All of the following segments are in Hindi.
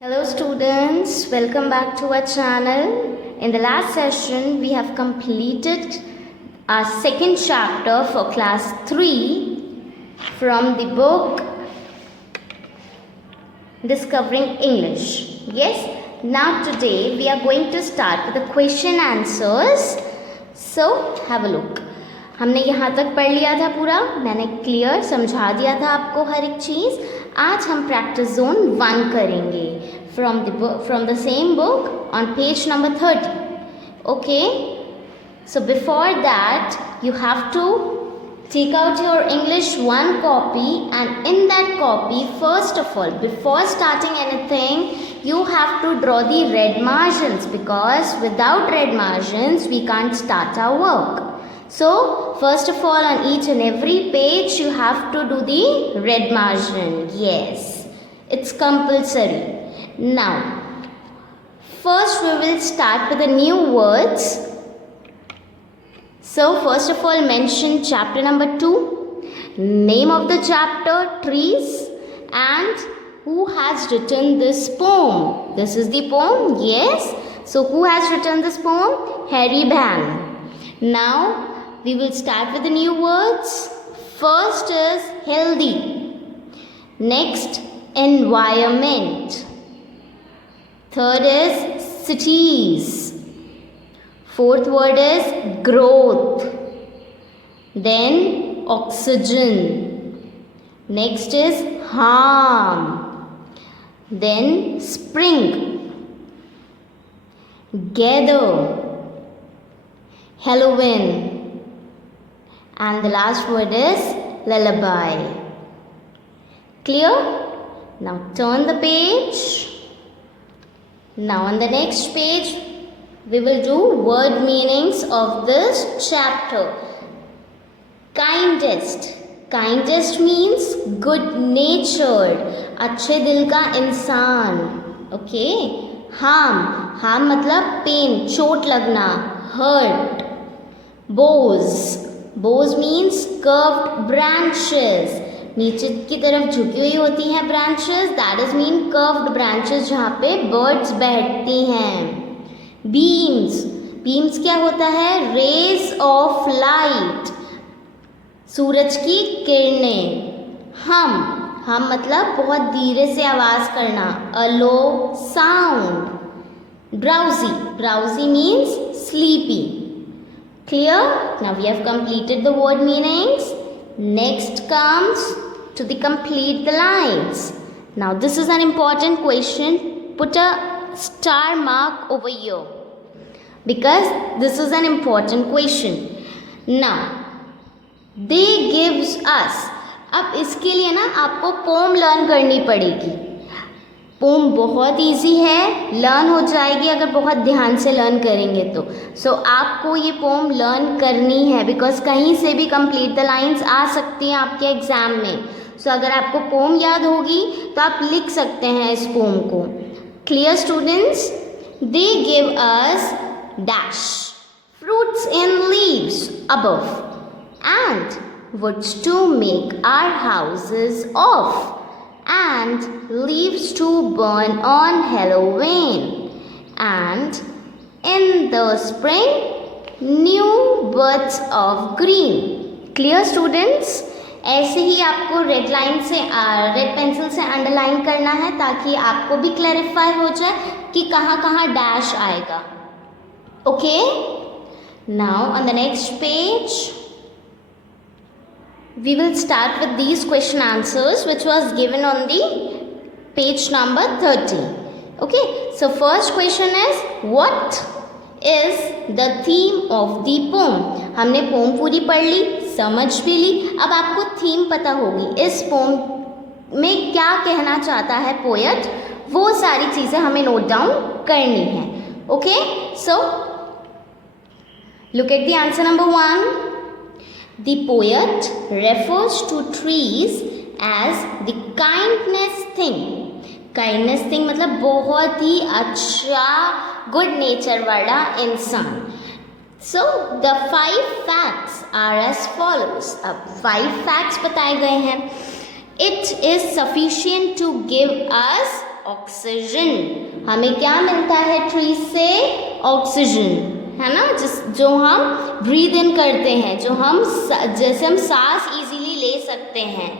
Hello students, welcome back to our channel. In the last session, we have completed our second chapter for class 3 from the book Discovering English. Yes, now today we are going to start with the question answers. So, have a look. हमने यहाँ तक पढ़ लिया था पूरा, मैंने क्लियर समझा दिया था आपको हर एक चीज़. आज हम प्रैक्टिस जोन 1 करेंगे from the same book on page number 30. Okay, so before that you have to take out your English 1 copy, and in that copy, first of all, before starting anything, you have to draw the red margins, because without red margins we can't start our work. So first of all, on each and every page you have to do the red margin. Yes, it's compulsory. Now first we will start with the new words. So first of all, mention chapter number 2, name of the chapter, trees, and who has written this poem. This is the poem, yes. So who has written this poem? Harry Ban. Now we will start with the new words. First is healthy. Next, environment. Third is cities. Fourth word is growth. Then oxygen. Next is harm. Then spring. Gather. Halloween. And the last word is lullaby. Clear? Now turn the page. Now on the next page, we will do word meanings of this chapter. Kindest. Kindest means good-natured, अच्छे दिल का इंसान. Okay. Harm. Harm मतलब pain, चोट लगना, hurt. Boughs. Boughs means curved branches. नीचे की तरफ झुकी हुई होती हैं branches. That is mean curved branches, जहाँ पे birds बैठती हैं. Beams. Beams क्या होता है? Rays of light. सूरज की किरणें. हम मतलब बहुत धीरे से आवाज करना. A low sound. Drowsy. Drowsy means sleepy. Clear? Now we have completed the word meanings. Next comes to the complete the lines. Now this is an important question. Put a star mark over here, because this is an important question. Now they gives us. अब इसके लिए ना आपको पोम लर्न करनी पड़ेगी. पोम बहुत इजी है, लर्न हो जाएगी अगर बहुत ध्यान से लर्न करेंगे तो. सो आपको ये पोम लर्न करनी है, बिकॉज कहीं से भी कंप्लीट द लाइंस आ सकती हैं आपके एग्जाम में. सो अगर आपको पोम याद होगी तो आप लिख सकते हैं इस पोम को. Clear students? They give us dash fruits in leaves above and woods to make our houses of, and leaves to burn on Halloween, and in the spring new buds of green. Clear students? ऐसे ही आपको रेड लाइन से रेड पेंसिल से अंडरलाइन करना है, ताकि आपको भी क्लैरिफाई हो जाए कि कहाँ कहाँ डैश आएगा. Okay, now on the next page we will start with these question answers which was given on the page number 30. Okay, so first question is, what is the theme of the poem? हमने पोम पूरी पढ़ ली, समझ भी ली. अब आपको थीम पता होगी, इस पोम में क्या कहना चाहता है पोएट, वो सारी चीज़ें हमें नोट डाउन करनी है. Okay, so look at the answer number 1. The poet refers to trees as the kindness thing. Kindness thing मतलब बहुत ही अच्छा good nature वाला इंसान. So the 5 facts are as follows. अब 5 facts बताए गए हैं. It is sufficient to give us oxygen. हमें क्या मिलता है ट्रीज से? ऑक्सीजन, है ना, जो हम ब्रीद इन करते हैं, जो हम जैसे हम सांस इजीली ले सकते हैं।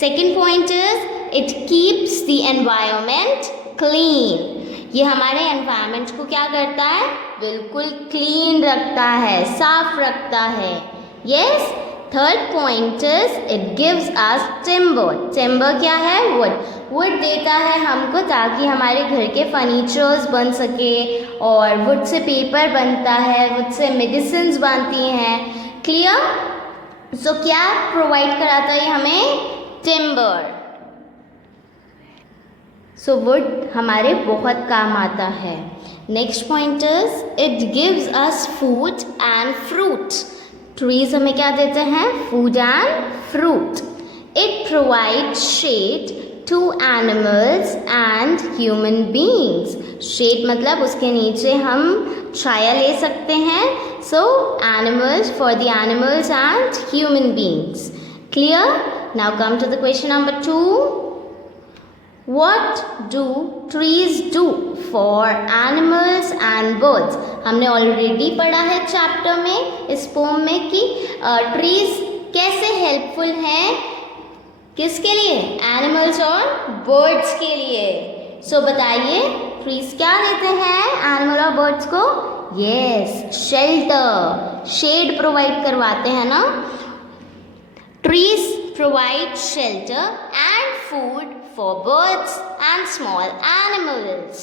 Second point is it keeps the environment clean. ये हमारे एनवायरमेंट को क्या करता है? बिल्कुल क्लीन रखता है, साफ रखता है। Yes. Third point is it gives us timber. Timber क्या है? वुड। वुड देता है हमको ताकि हमारे घर के फर्नीचर्स बन सके, और वुड से पेपर बनता है, वुड से मेडिसिन्स बनती हैं। क्लियर? सो क्या प्रोवाइड कराता है हमें? टिम्बर। सो वुड हमारे बहुत काम आता है। Next point is it gives us food and fruit. Trees हमें क्या देते हैं? Food and fruit. It provide shade to animals and human beings. Shade मतलब उसके नीचे हम छाया ले सकते हैं। So animals, for the animals and human beings. Clear? Now come to the question number 2. What do trees do for animals and birds? हमने ऑलरेडी पढ़ा है चैप्टर में, इस पोम में, कि ट्रीज कैसे हेल्पफुल हैं किसके लिए? एनिमल्स और बर्ड्स के लिए। सो बताइए ट्रीज क्या देते हैं एनिमल और बर्ड्स को? यस, शेल्टर, शेड प्रोवाइड करवाते हैं ना। Trees provide shelter and food for birds and small animals.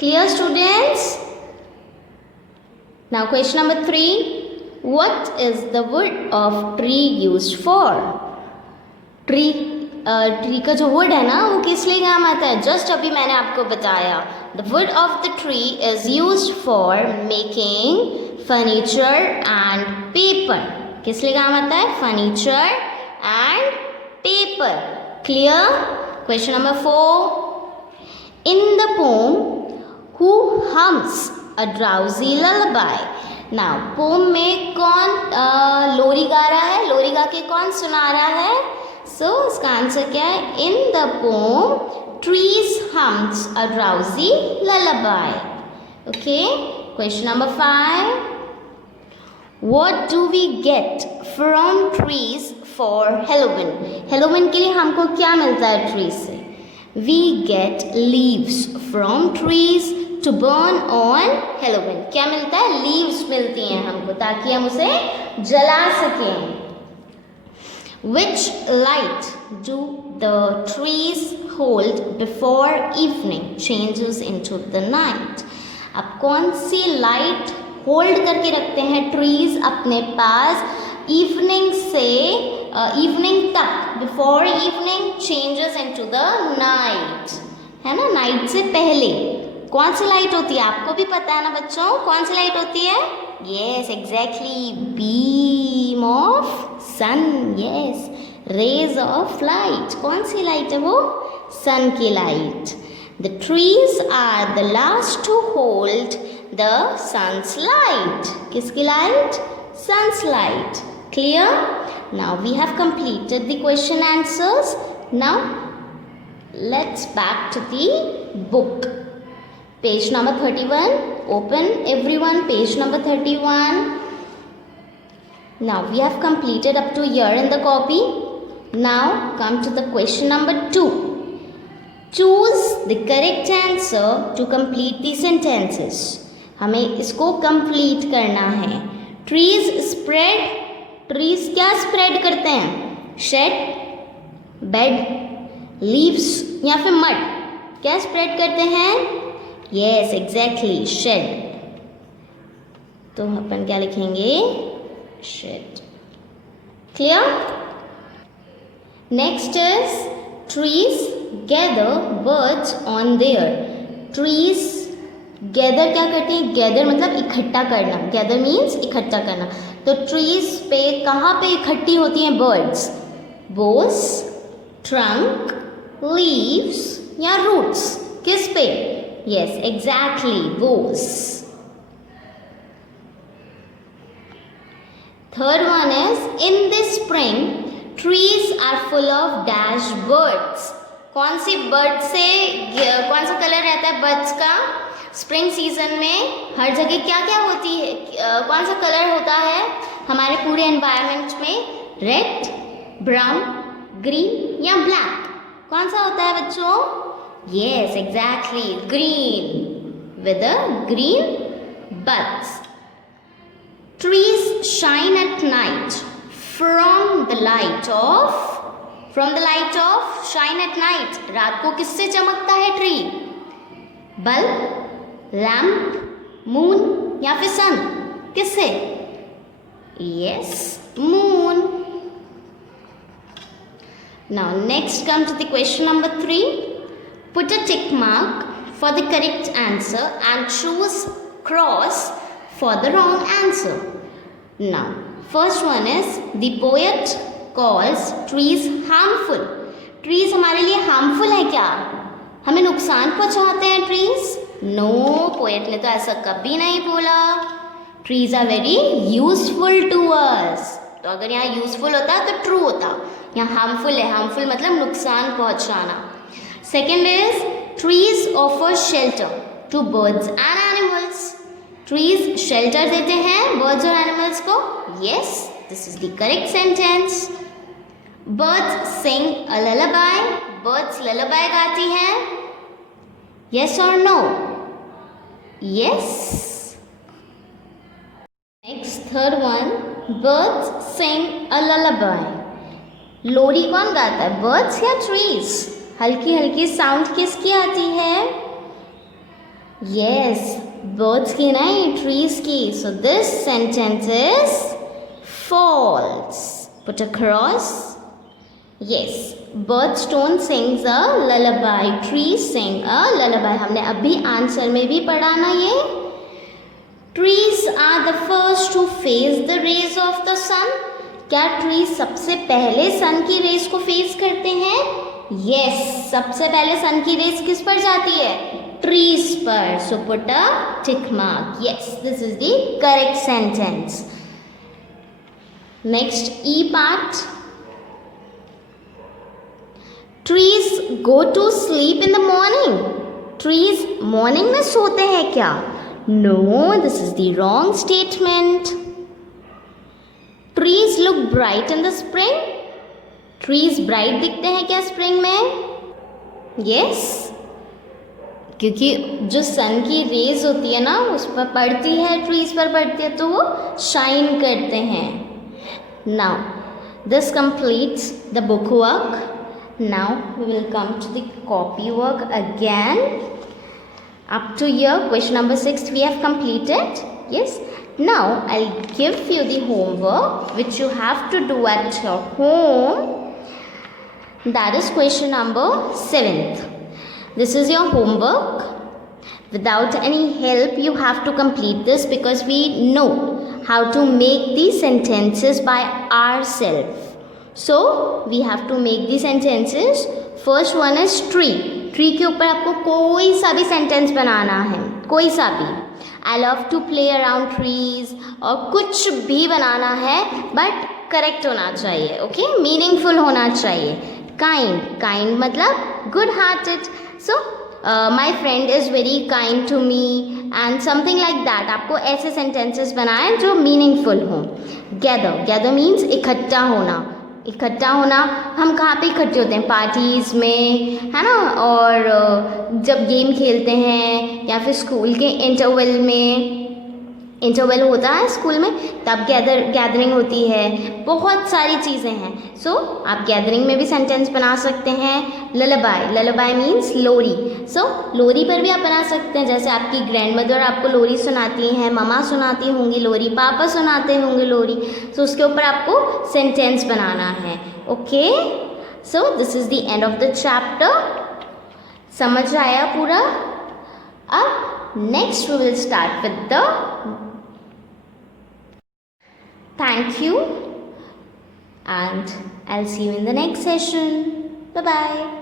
Clear, students? Now question number 3. What is the wood of tree used for? Tree का जो wood है ना, वो किस लिए काम आता है? जस्ट अभी मैंने आपको बताया। The wood of the tree is used for making furniture and paper. किस लिए काम आता है? Furniture and paper. Clear? Question number 4. In the poem, who hums a drowsy lullaby? Now, poem में कौन लोरी गा रहा है? लोरी गा के कौन सुना रहा है? So, इसका आंसर क्या है? In the poem, trees hums a drowsy lullaby. Okay. Question number 5. What do we get from trees for Halloween? Halloween के लिए हमको क्या मिलता है ट्रीज से? We get leaves from trees to burn on Halloween. क्या मिलता है? Leaves मिलती हैं हमको ताकि हम उसे जला सकें. Which light do the trees hold before evening changes into the night? अब कौन सी लाइट होल्ड करके रखते हैं ट्रीज अपने पास इवनिंग से इवनिंग तक? Before evening changes into the night, है ना, नाइट से पहले कौन सी लाइट होती है? आपको भी पता है ना बच्चों, कौन सी लाइट होती है? Yes, exactly, beam of sun. Yes, rays of light. कौन सी लाइट है वो? सन की light. The trees are the last to hold the sun's light. किसकी light? Sun's light. Clear? Now we have completed the question answers. Now let's back to the book. Page number 31. Open everyone page number 31. Now we have completed up to here in the copy. Now come to the question number 2. Choose the correct answer to complete the sentences. हमें इसको complete करना है. Trees spread. Trees क्या spread करते हैं? Shed, bed, leaves या फिर mud. क्या spread करते हैं? Yes, exactly, shed. तो अपन क्या लिखेंगे? Shed. Clear? Next is trees gather birds on their. Trees gather क्या करते हैं? gather मतलब इकट्ठा करना. gather means इकट्ठा करना. तो trees पे कहाँ पे इकट्ठी होती हैं birds? boughs, trunk, leaves या roots? किस पे? yes, exactly, boughs. Third one is in this spring trees are full of dash birds. कौन सी बर्ड से कौन सा कलर रहता है बर्ड्स का? स्प्रिंग सीजन में हर जगह क्या क्या होती है, कौन सा कलर होता है हमारे पूरे एनवायरनमेंट में? रेड, ब्राउन, ग्रीन या ब्लैक? कौन सा होता है बच्चों? Yes, exactly, green, with the green buds. Trees shine at night from the light of shine at night. रात को किससे चमकता है ट्री? बल्ब, लैम्प, मून या फिर सन? किससे? Yes, moon. Now next come to the question number 3. Put a tick mark for the correct answer and choose cross for the wrong answer. Now, first one is the poet calls trees harmful. Trees हमारे लिए harmful है क्या? हमें नुकसान पहुंचाते हैं trees? No, poet ने तो ऐसा कभी नहीं बोला. Trees are very useful to us. तो अगर यहाँ useful होता तो true होता. यहाँ harmful है. harmful मतलब नुकसान पहुंचाना. Second is trees offer shelter to birds and animals. Trees shelter देते हैं birds और animals को? Yes, this is the correct sentence. Birds sing a lullaby. Birds lullaby गाती हैं? Yes or no? Yes. Next, third one. Birds sing a lullaby. लोरी कौन गाता है? Birds या trees? हल्की हल्की साउंड किसकी आती है? यस, बर्ड्स की नहीं, ट्रीज की. So this sentence is false. Put a cross. Yes, birds don't sing a lullaby, trees sing a lullaby. हमने अभी आंसर में भी पढ़ा ना ये. Trees are the first to face the rays of the sun. क्या ट्रीज सबसे पहले सन की रेज को फेस करते हैं? यस, सबसे पहले सन की रेस किस पर जाती है? ट्रीज पर. So put a tick mark. Yes, this is the correct sentence. Next, E part. Trees go to sleep in the morning. Trees morning में सोते हैं क्या? No, this is the wrong statement. Trees look bright in the spring. Trees bright दिखते हैं क्या स्प्रिंग में? यस, क्योंकि जो सन की रेज होती है ना उस पर पड़ती है, ट्रीज पर पड़ती है तो वो शाइन करते हैं. Now this completes the book work. Now we will come to the copy work again. Up to here question number 6 we have completed. Yes, now I'll give you the homework which you have to do at your home. That is question number 7th. This is your homework. Without any help, you have to complete this because we know how to make these sentences by ourselves. So, we have to make these sentences. First one is tree. Tree के ऊपर आपको कोई सा भी sentence बनाना है, कोई सा भी. I love to play around trees और कुछ भी बनाना है but correct होना चाहिए. Okay? Meaningful होना चाहिए. Kind मतलब good hearted. So my friend is very kind to me and something like that. आपको ऐसे sentences बनाएं जो meaningful हो. Gather means इकट्ठा होना. हम कहाँ पे इकट्ठे होते हैं? पार्टीज़ में, है ना, और जब गेम खेलते हैं या फिर स्कूल के इंटरवल होता है स्कूल में, तब गैदरिंग होती है. बहुत सारी चीज़ें हैं. सो आप गैदरिंग में भी सेंटेंस बना सकते हैं. ललाबाई मीन्स लोरी. सो लोरी पर भी आप बना सकते हैं. जैसे आपकी ग्रैंडमदर आपको लोरी सुनाती हैं, ममा सुनाती होंगी लोरी, पापा सुनाते होंगे लोरी. सो उसके ऊपर आपको सेंटेंस बनाना है. Okay, so this is the end of the chapter. समझ आया पूरा? अब next we will start with the thank you and I'll see you in the next session. Bye bye.